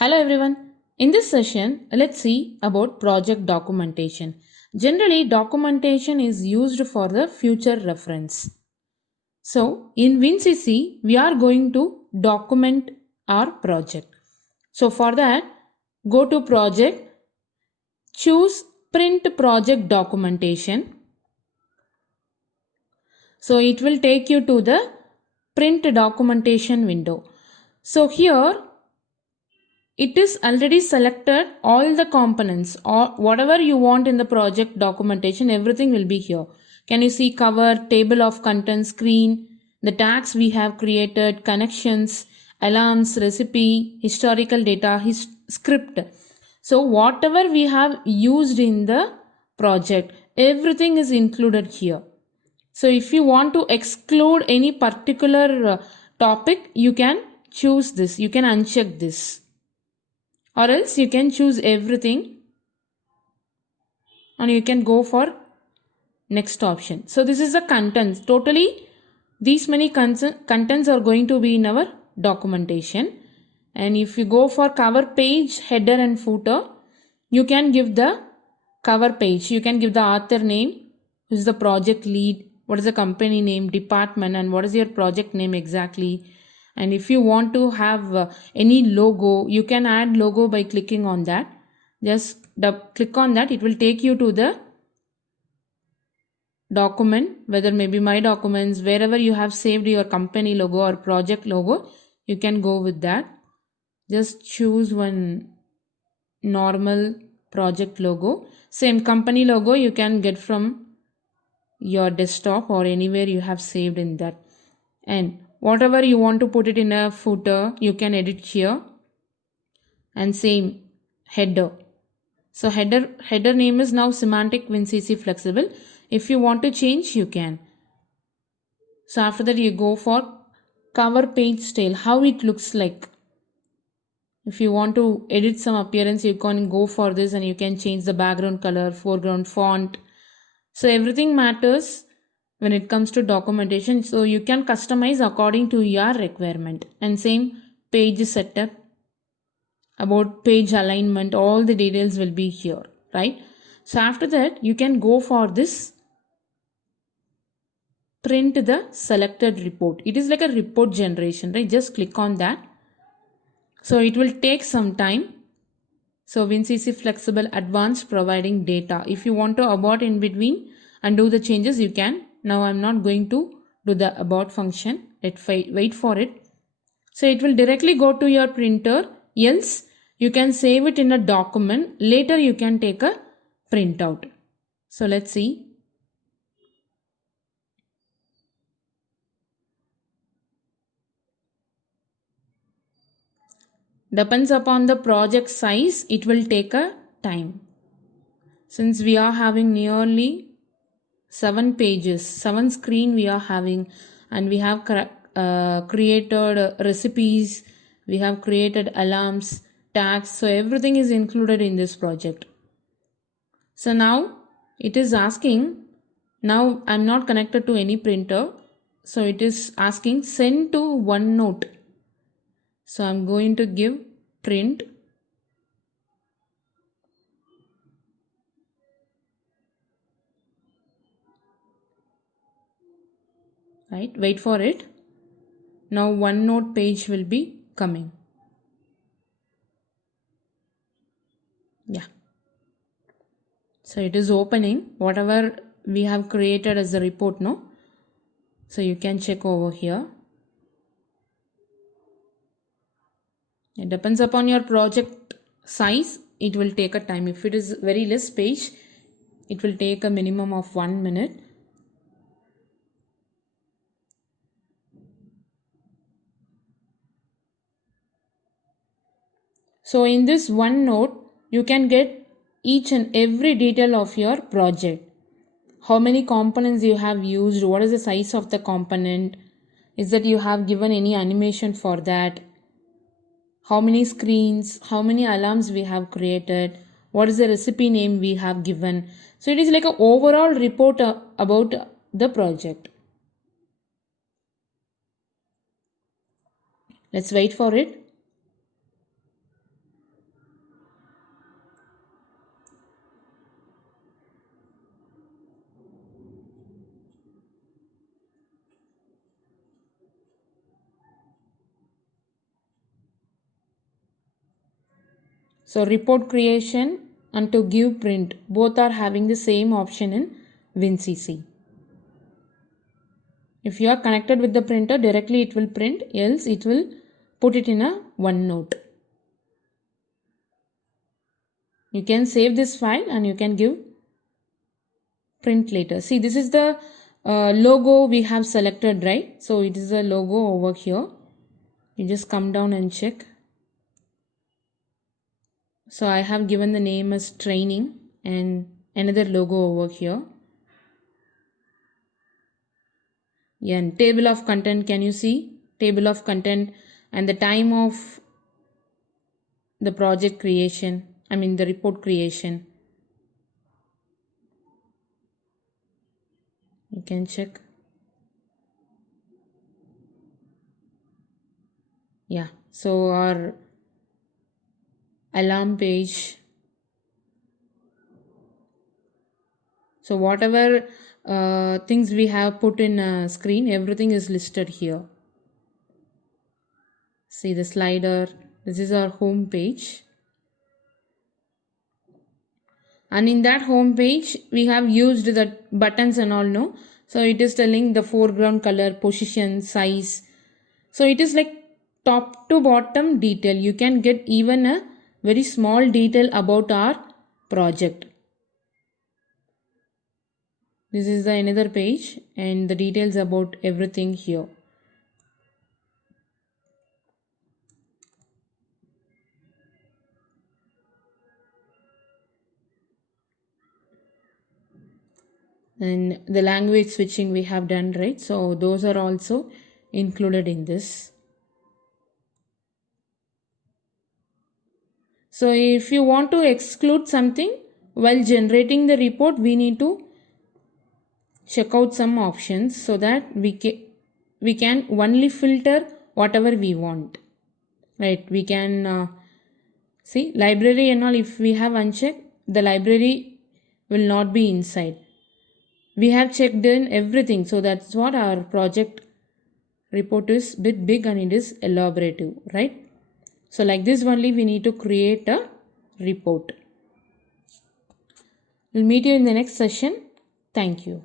Hello everyone. In this session, let's see about project documentation. Generally, documentation is used for the future reference. So, in WinCC, we are going to document our project. So, for that, go to project, choose print project documentation. So, it will take you to the print documentation window. So, here it is already selected all the components or whatever you want in the project documentation, everything will be here. Can you see cover, table of contents, screen, the tags we have created, connections, alarms, recipe, historical data, script. So whatever we have used in the project, everything is included here. So if you want to exclude any particular topic, you can choose this, you can uncheck this, or else you can choose everything and you can go for next option. So this is the contents. Totally these many contents are going to be in our documentation. And if you go for cover page, header and footer, you can give the cover page. You can give the author name, who is the project lead, what is the company name, department, and what is your project name exactly. And if you want to have any logo, you can add logo by clicking on that. Just click on that. It will take you to the document, whether maybe my documents, wherever you have saved your company logo or project logo, you can go with that. Just choose one normal project logo. Same company logo you can get from your desktop or anywhere you have saved in that. And whatever you want to put it in a footer, you can edit here. And same header. So header name is now Semantic WinCC Flexible. If you want to change, you can. So after that, you go for cover page style, how it looks like. If you want to edit some appearance, you can go for this and you can change the background color, foreground font. So everything matters when it comes to documentation. So you can customize according to your requirement. And same page setup, about page alignment, all the details will be here, right? So after that, you can go for this print the selected report. It is like a report generation, right? Just click on that. So it will take some time. So WinCC Flexible Advanced providing data. If you want to abort in between and do the changes, you can. Now I'm not going to do the abort function. Wait for it. So it will directly go to your printer. Else you can save it in a document. Later you can take a printout. So let's see. Depends upon the project size, it will take a time. Since we are having nearly 7 pages, 7 screen we are having, and we have created recipes, we have created alarms, tags, so everything is included in this project. So now it is asking, now I'm not connected to any printer, so it is asking send to OneNote. So I'm going to give print. Right, wait for it. Now OneNote page will be coming. Yeah. So it is opening whatever we have created as a report, no? So you can check over here. It depends upon your project size. It will take a time. If it is very less page, it will take a minimum of 1 minute. So in this OneNote, you can get each and every detail of your project. How many components you have used, what is the size of the component, is that you have given any animation for that, how many screens, how many alarms we have created, what is the recipe name we have given. So it is like an overall report about the project. Let's wait for it. So report creation and to give print, both are having the same option in WinCC. If you are connected with the printer, directly it will print, else it will put it in a OneNote. You can save this file and you can give print later. See, this is the logo we have selected, right? So it is a logo over here. You just come down and check. So I have given the name as training and another logo over here. Yeah, and table of content, can you see? Table of content and the time of the project creation, the report creation. You can check. Yeah, so our alarm page. So whatever things we have put in a screen, everything is listed here. See the slider. This is our home page. And in that home page, we have used the buttons and all, no? So it is telling the foreground color, position, size. So it is like top to bottom detail. You can get even a very small detail about our project. This is the another page and the details about everything here. And the language switching we have done, right? So those are also included in this. So if you want to exclude something while generating the report, we need to check out some options so that we can only filter whatever we want, right? We can see library and all. If we have unchecked, the library will not be inside. We have checked in everything, so that's what our project report is bit big and it is elaborative, right? So like this only we need to create a report. We'll meet you in the next session. Thank you.